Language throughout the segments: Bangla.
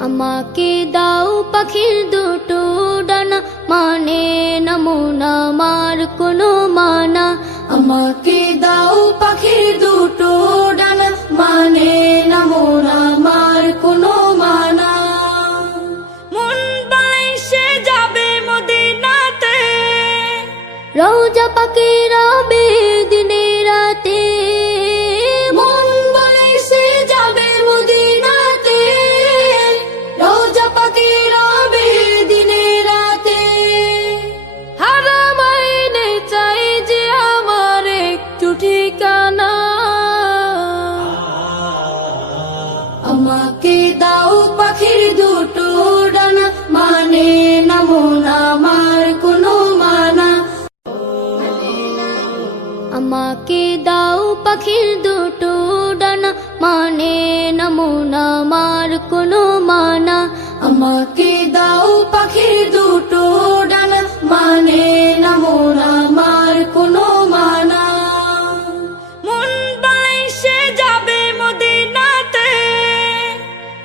আমাকে দাও পাখির দুটো ডানা মানে নমুনা মার কোনো মানা। আমাকে দাও পাখির দুটো ডানা মানে না মোর কোনো মানা। মন বাইসে যাবে মদিনাতে। রোজা পাখি রবে আমাকে দাও পাখির দুটো ডানা। মানে না মন, আমার কোনো মানা। আমাকে দাও পাখির দুটো ডানা। মানে নমুনা মার কোনো মানা। আমাকে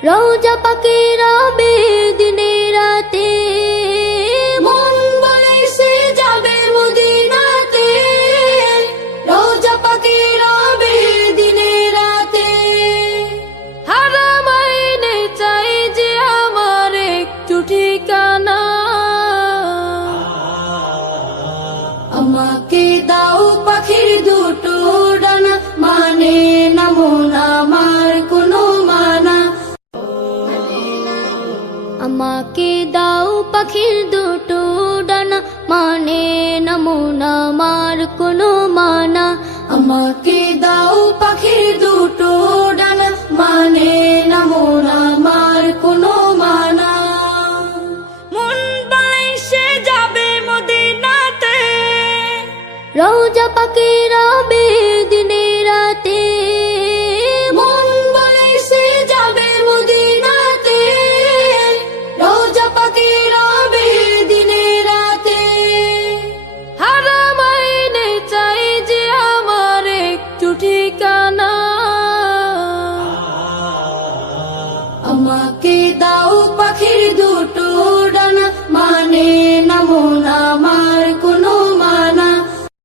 রোজা পাখি রবে আমাকে দাও পাখির দুটো ডানা। মানে নমুনা মার কোনো মানা। আমাকে দাও পাখির দুটো ডানা। মানে না মন আমার কোনো মানা। মন বাইসে যাবে মদিনাতে। রোজা পাখি রবে দিনে রাতে। আমাকে দাও পাখির দুটো